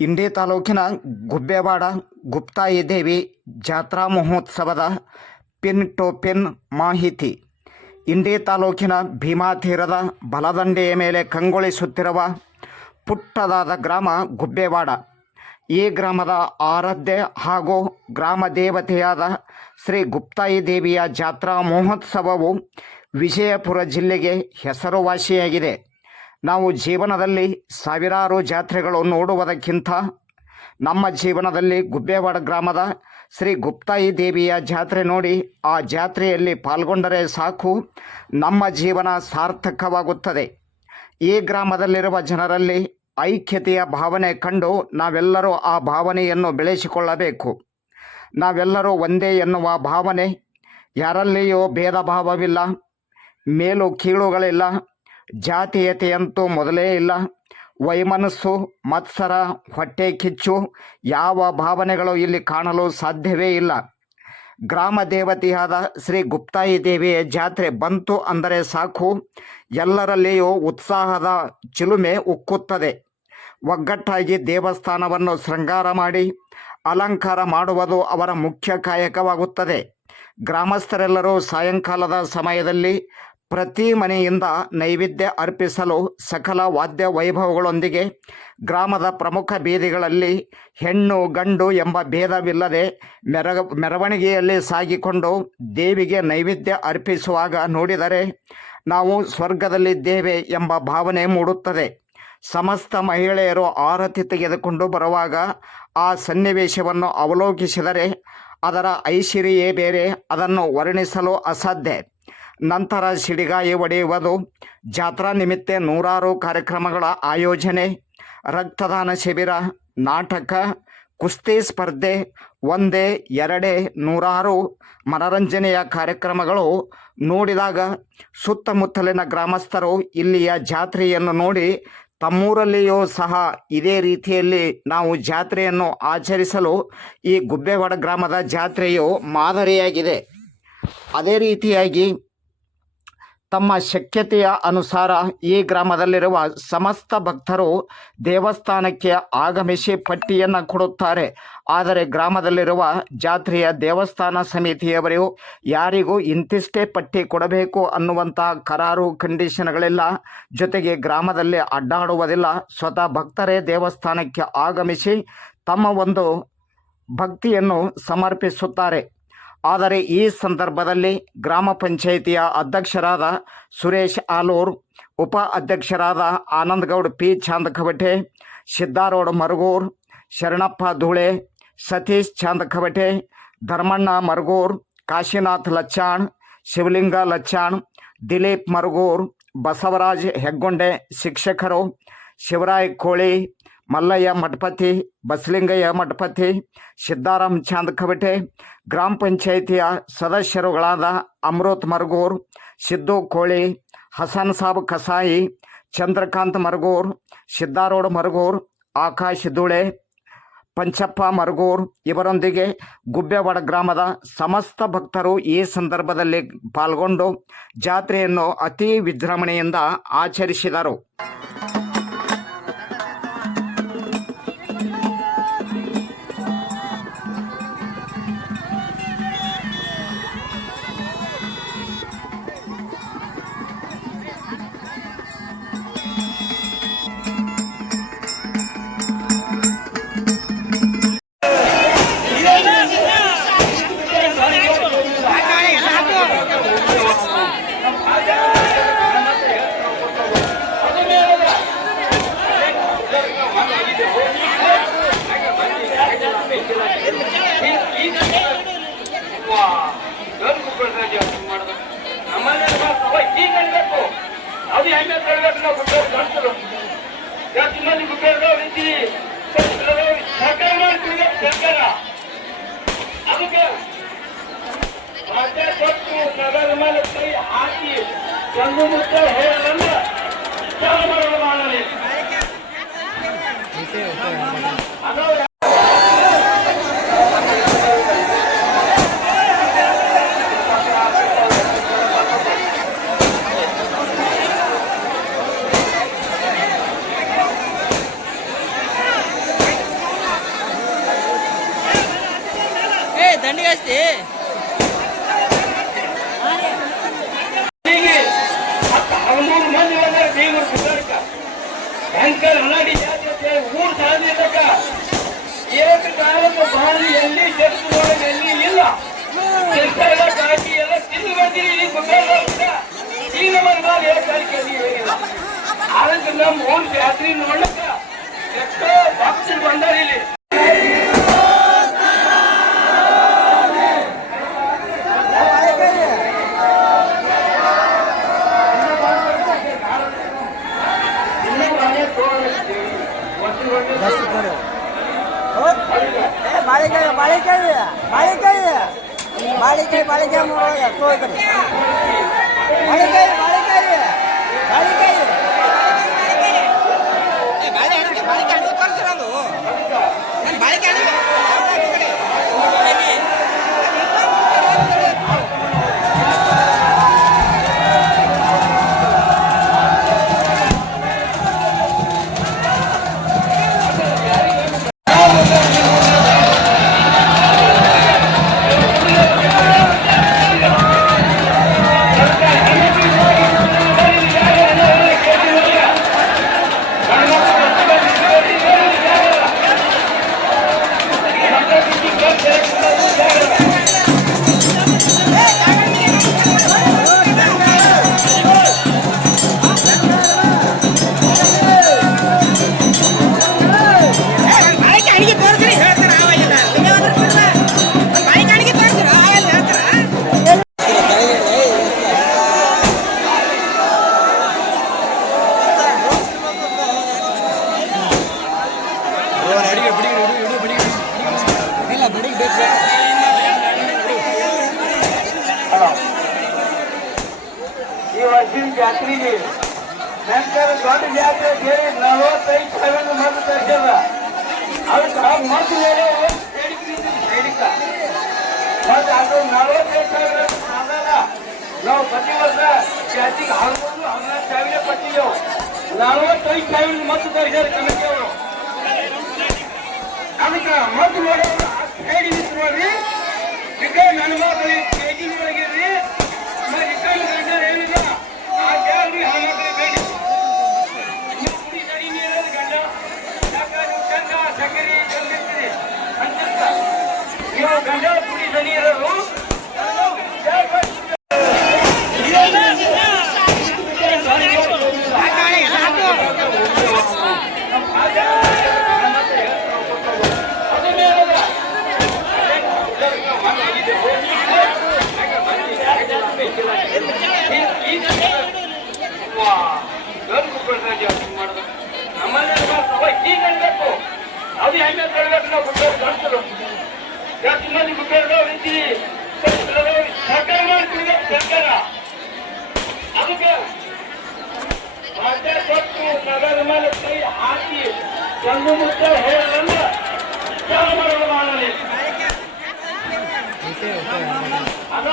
ಇಂಡಿ ತಾಲೂಕಿನ ಗುಬ್ಬೇವಾಡ ಗುಪ್ತಾಯಿ ದೇವಿ ಜಾತ್ರಾ ಮಹೋತ್ಸವದ ಪಿನ್ ಟು ಪಿನ್ ಮಾಹಿತಿ. ಇಂಡಿ ತಾಲೂಕಿನ ಭೀಮಾ ತೀರದ ಬಲದಂಡೆಯ ಮೇಲೆ ಕಂಗೊಳಿಸುತ್ತಿರುವ ಪುಟ್ಟದಾದ ಗ್ರಾಮ ಗುಬ್ಬೇವಾಡ. ಈ ಗ್ರಾಮದ ಆರಾಧ್ಯ ಹಾಗೂ ಗ್ರಾಮ ದೇವತೆಯಾದ ಶ್ರೀ ಗುಪ್ತಾಯಿ ದೇವಿಯ ಜಾತ್ರಾ ಮಹೋತ್ಸವವು ವಿಜಯಪುರ ಜಿಲ್ಲೆಗೆ ಹೆಸರುವಾಸಿಯಾಗಿದೆ. ನಾವು ಜೀವನದಲ್ಲಿ ಸಾವಿರಾರು ಜಾತ್ರೆಗಳು ನೋಡುವುದಕ್ಕಿಂತ ನಮ್ಮ ಜೀವನದಲ್ಲಿ ಗುಬ್ಬೇವಾಡ ಗ್ರಾಮದ ಶ್ರೀ ಗುಪ್ತಾಯಿ ದೇವಿಯ ಜಾತ್ರೆ ನೋಡಿ, ಆ ಜಾತ್ರೆಯಲ್ಲಿ ಪಾಲ್ಗೊಂಡರೆ ಸಾಕು. ನಮ್ಮ ಜೀವನ ಸಾರ್ಥಕವಾಗುತ್ತದೆ. ಈ ಗ್ರಾಮದಲ್ಲಿರುವ ಜನರಲ್ಲಿ ಐಕ್ಯತೆಯ ಭಾವನೆ ಕಂಡು ನಾವೆಲ್ಲರೂ ಆ ಭಾವನೆಯನ್ನು ಬೆಳೆಸಿಕೊಳ್ಳಬೇಕು. ನಾವೆಲ್ಲರೂ ಒಂದೇ ಎನ್ನುವ ಭಾವನೆ. ಯಾರಲ್ಲಿಯೂ ಭೇದ ಭಾವವಿಲ್ಲ ಮೇಲು ಕೀಳುಗಳಿಲ್ಲ. ಜಾತೀಯತೆಯಂತೂ ಮೊದಲೇ ಇಲ್ಲ. ವೈಮನಸ್ಸು, ಮತ್ಸರ, ಹೊಟ್ಟೆ ಕಿಚ್ಚು ಯಾವ ಭಾವನೆಗಳು ಇಲ್ಲಿ ಕಾಣಲು ಸಾಧ್ಯವೇ ಇಲ್ಲ. ಗ್ರಾಮ ದೇವತೆಯಾದ ಶ್ರೀ ಗುಪ್ತಾಯಿ ದೇವಿಯ ಜಾತ್ರೆ ಬಂತು ಅಂದರೆ ಸಾಕು. ಎಲ್ಲರಲ್ಲಿಯೂ ಉತ್ಸಾಹದ ಚಿಲುಮೆ ಉಕ್ಕುತ್ತದೆ. ಒಗ್ಗಟ್ಟಾಗಿ ದೇವಸ್ಥಾನವನ್ನು ಶೃಂಗಾರ ಮಾಡಿ, ಅಲಂಕಾರ ಮಾಡುವುದು ಅವರ ಮುಖ್ಯ ಕಾಯಕವಾಗುತ್ತದೆ. ಗ್ರಾಮಸ್ಥರೆಲ್ಲರೂ ಸಾಯಂಕಾಲದ ಸಮಯದಲ್ಲಿ ಪ್ರತಿ ಮನೆಯಿಂದ ನೈವೇದ್ಯ ಅರ್ಪಿಸಲು ಸಕಲ ವಾದ್ಯ ವೈಭವಗಳೊಂದಿಗೆ ಗ್ರಾಮದ ಪ್ರಮುಖ ಬೀದಿಗಳಲ್ಲಿ ಹೆಣ್ಣು, ಗಂಡು ಎಂಬ ಭೇದವಿಲ್ಲದೆ ಮೆರಗ, ಮೆರವಣಿಗೆಯಲ್ಲಿ ಸಾಗಿಕೊಂಡು ದೇವಿಗೆ ನೈವೇದ್ಯ ಅರ್ಪಿಸುವಾಗ ನೋಡಿದರೆ ನಾವು ಸ್ವರ್ಗದಲ್ಲಿದ್ದೇವೆ ಎಂಬ ಭಾವನೆ ಮೂಡುತ್ತದೆ. ಸಮಸ್ತ ಮಹಿಳೆಯರು ಆರತಿ ತೆಗೆದುಕೊಂಡು ಬರುವಾಗ ಆ ಸನ್ನಿವೇಶವನ್ನು ಅವಲೋಕಿಸಿದರೆ ಅದರ ಐಶ್ವರ್ಯೇ ಬೇರೆ, ಅದನ್ನು ವರ್ಣಿಸಲು ಅಸಾಧ್ಯ. ನಂತರ ಸಿಡಿಗಾಯಿ ಒಡೆಯುವುದು. ಜಾತ್ರಾ ನಿಮಿತ್ತ ನೂರಾರು ಕಾರ್ಯಕ್ರಮಗಳ ಆಯೋಜನೆ. ರಕ್ತದಾನ ಶಿಬಿರ, ನಾಟಕ, ಕುಸ್ತಿ ಸ್ಪರ್ಧೆ, ಒಂದೇ, ಎರಡೇ, ನೂರಾರು ಮನರಂಜನೆಯ ಕಾರ್ಯಕ್ರಮಗಳು ನೋಡಿದಾಗ ಸುತ್ತಮುತ್ತಲಿನ ಗ್ರಾಮಸ್ಥರು ಇಲ್ಲಿಯ ಜಾತ್ರೆಯನ್ನು ನೋಡಿ ತಮ್ಮೂರಲ್ಲಿಯೂ ಸಹ ಇದೇ ರೀತಿಯಲ್ಲಿ ನಾವು ಜಾತ್ರೆಯನ್ನು ಆಚರಿಸಲು ಈ ಗುಬ್ಬೇವಾಡ ಗ್ರಾಮದ ಜಾತ್ರೆಯು ಮಾದರಿಯಾಗಿದೆ. ಅದೇ ರೀತಿಯಾಗಿ ತಮ್ಮ ಶಕ್ಯತೆಯ ಅನುಸಾರ ಈ ಗ್ರಾಮದಲ್ಲಿರುವ ಸಮಸ್ತ ಭಕ್ತರು ದೇವಸ್ಥಾನಕ್ಕೆ ಆಗಮಿಸಿ ಪಟ್ಟಿಯನ್ನು ಕೊಡುತ್ತಾರೆ. ಆದರೆ ಗ್ರಾಮದಲ್ಲಿರುವ ಜಾತ್ರೆಯ ದೇವಸ್ಥಾನ ಸಮಿತಿಯವರು ಯಾರಿಗೂ ಇಂತಿಷ್ಟೇ ಪಟ್ಟಿ ಕೊಡಬೇಕು ಅನ್ನುವಂತಹ ಕರಾರು ಕಂಡೀಷನ್ಗಳಿಲ್ಲ. ಜೊತೆಗೆ ಗ್ರಾಮದಲ್ಲಿ ಅಡ್ಡಾಡುವುದಿಲ್ಲ. ಸ್ವತಃ ಭಕ್ತರೇ ದೇವಸ್ಥಾನಕ್ಕೆ ಆಗಮಿಸಿ ತಮ್ಮ ಒಂದು ಭಕ್ತಿಯನ್ನು ಸಮರ್ಪಿಸುತ್ತಾರೆ. ಆದರೆ ಈ ಸಂದರ್ಭದಲ್ಲಿ ಗ್ರಾಮ ಪಂಚಾಯಿತಿಯ ಅಧ್ಯಕ್ಷರಾದ ಸುರೇಶ್ ಆಲೂರ್, ಉಪ ಅಧ್ಯಕ್ಷರಾದ ಆನಂದಗೌಡ ಪಿ. ಚಾಂದಕವಟೆ ಸಿದ್ದಾರೋಡ್ ಮರಗೂರ್, ಶರಣಪ್ಪ ಧೂಳೆ, ಸತೀಶ್ ಚಾಂದಕವಟೆ, ಧರ್ಮಣ್ಣ ಮರಗೂರ್, ಕಾಶಿನಾಥ್ ಲಚ್ಚಾಣ್, ಶಿವಲಿಂಗ ಲಚ್ಚಾಣ್, ದಿಲೀಪ್ ಮರಗೂರ್, ಬಸವರಾಜ್ ಹೆಗ್ಗೊಂಡೆ ಶಿಕ್ಷಕರು, ಶಿವರಾಯ್ ಕೋಳಿ ಮಲ್ಲಯ್ಯ ಮಠಪತಿ, ಬಸಲಿಂಗಯ್ಯ ಮಠಪತಿ ಸಿದ್ದಾರಾಮ್ ಚಾಂದಕವಟೆ ಗ್ರಾಮ ಪಂಚಾಯಿತಿಯ ಸದಸ್ಯರುಗಳಾದ ಅಮೃತ್ ಮರಗೂರ್, ಸಿದ್ದು ಕೋಳಿ, ಹಸನ್ ಸಾಬ್ ಕಸಾಯಿ, ಚಂದ್ರಕಾಂತ್ ಮರಗೂರ್ ಸಿದ್ದಾರೋಡ್ ಮರಗೂರ್, ಆಕಾಶ್ ಧೂಳೆ, ಪಂಚಪ್ಪ ಮರಗೂರ್ ಇವರೊಂದಿಗೆ ಗುಬ್ಬೆವಾಡ ಗ್ರಾಮದ ಸಮಸ್ತ ಭಕ್ತರು ಈ ಸಂದರ್ಭದಲ್ಲಿ ಪಾಲ್ಗೊಂಡು ಜಾತ್ರೆಯನ್ನು ಅತಿ ವಿಜೃಂಭಣೆಯಿಂದ ಆಚರಿಸಿದರು. ನಮ್ಮಲ್ಲಿ ಅದು ಹೆಂಗೆ ಹೇಳ್ಬೇಕು ನಾವು ಗುಡ್ಡೋರು ಯಾಕೆ ಮಂದಿ ಗುಡ್ಡೋರು ಇದ್ದೀರಿ ಸರ್ಕಾರ ಮಾಡ್ತಿರ್ಬೇಕು ಸರ್ಕಾರ. ಅದಕ್ಕೆ ರಾಜ್ಯ ಹಾಕಿ ಒಂದು ಮುದ್ದೆ ಹೇಳಲ್ಲ ಮಾಡಲು. ಮಾಡಲಿ ಅದು ದಂಡಿಗೆ ಹಚ್ತಿ ಹೀಗೆ ಹತ್ತು ಹದಿಮೂರು ಮಂದಿ ಬಂದರೆ ಬೀಗರು ಸುಧಾರಕ ಭಯಂಕರ ಹಣಾಡಿ ಜಾತಿ ಅಂತ ಹೇಳಿ ಊರು ಸಾಧಿಸಕ ಏಕ ಕಾಲಕ್ಕೆ ಬಾಳಿ ಎಲ್ಲಿ ಜಗತ್ತಿನೊಳಗೆ ಎಲ್ಲಿ ಇಲ್ಲ? ಸರ್ಕಾರ ಕಾಕಿ ಎಲ್ಲ ತಿಂದು ಬಂದಿರಿ ಇಲ್ಲಿ ಗೊತ್ತಾಗ ಈ ನಮ್ಮ ನೀವು ಹೇಳಿಲ್ಲ ಅದಕ್ಕೆ ನಮ್ಮ ಊರ್ ಜಾತ್ರೆ ನೋಡಕ್ಕ ಎಷ್ಟೋ ಭಕ್ತರು ಬಂದಾರ ಇಲ್ಲಿ. மழைக்கை மழைக்கை மழைக்கை மழைக்கை மழைக்காம தோய்க்கணும் மழைக்கை ಜಾತ್ರೆಗೆ ನಂತರ ದೊಡ್ಡ ಜಾತ್ರೆ ಸೇರಿ ನಲವತ್ತೈದು ಸಾವಿರ ಮಂದಿ ತರ್ಸದ ಅದಕ್ಕೆ ಮತ್ತೆ ಮೇಲೆ ಬೇಡಿಕ ಮತ್ತೆ ಅದು ನಲವತ್ತೈದು ಸಾವಿರ ಸಾಲಲ್ಲ ನಾವು ಪ್ರತಿ ವರ್ಷ ಜಾತಿಗೆ ಹದಿಮೂರು ಹದಿನಾರು ಸಾವಿರ ಕೊಟ್ಟಿದ್ದೆವು ನಲವತ್ತೈದು ಸಾವಿರ ಮತ್ತೆ ತರ್ಸ್ಯಾರ ಕಮಿಟಿ ಅವರು ಅದಕ್ಕೆ ಮತ್ತೆ ನೋಡಿ ಹೇಳಿ ನಿಂತು ನೋಡ್ರಿ ಈಗ ನನ್ನ ಮಕ್ಕಳು ಕೆಜಿ ಒಳಗಿರ್ರಿ ಮತ್ತೆ ಇಕ್ಕಲ್ಲಿ ಗಂಡ ಏನಿಲ್ಲ ಆ ದೇವ್ರಿ ಹೆಣ್ಮಕ್ಳಿಗೆ ಬೇಡಿ ನೀವು ಕುಡಿ ನಡಿ ನೀರಲ್ಲಿ ಗಂಡ ಯಾಕಂದ್ರೆ ಚಂದ ಸಕ್ಕರೆ ಜಲ್ದಿರ್ತೀರಿ ಅಂತ ನೀವು ಗಂಡ ಕುಡಿ ನೀರರು ನಮ್ಮಲ್ಲಿ ಅದು ಹೆಮ್ಮೆ ತರಬೇಕು ನಾವು ಗುಡ್ಡೋರು ನಿಮ್ಮಲ್ಲಿ ಮುಖಂಡರು ರೀತಿ ಸರ್ಕಾರ ಮಾಡ್ತಿದೆ ಸರ್ಕಾರ. ಅದಕ್ಕೆ ಅದೇ ಕೊಟ್ಟು ನಗರ ಮೇಲೆ ಕೈ ಹಾಕಿ ಒಂದು ಮುತ್ತ ಹೇಳಲ್ಲ ಮಾಡಲಿ ಅದ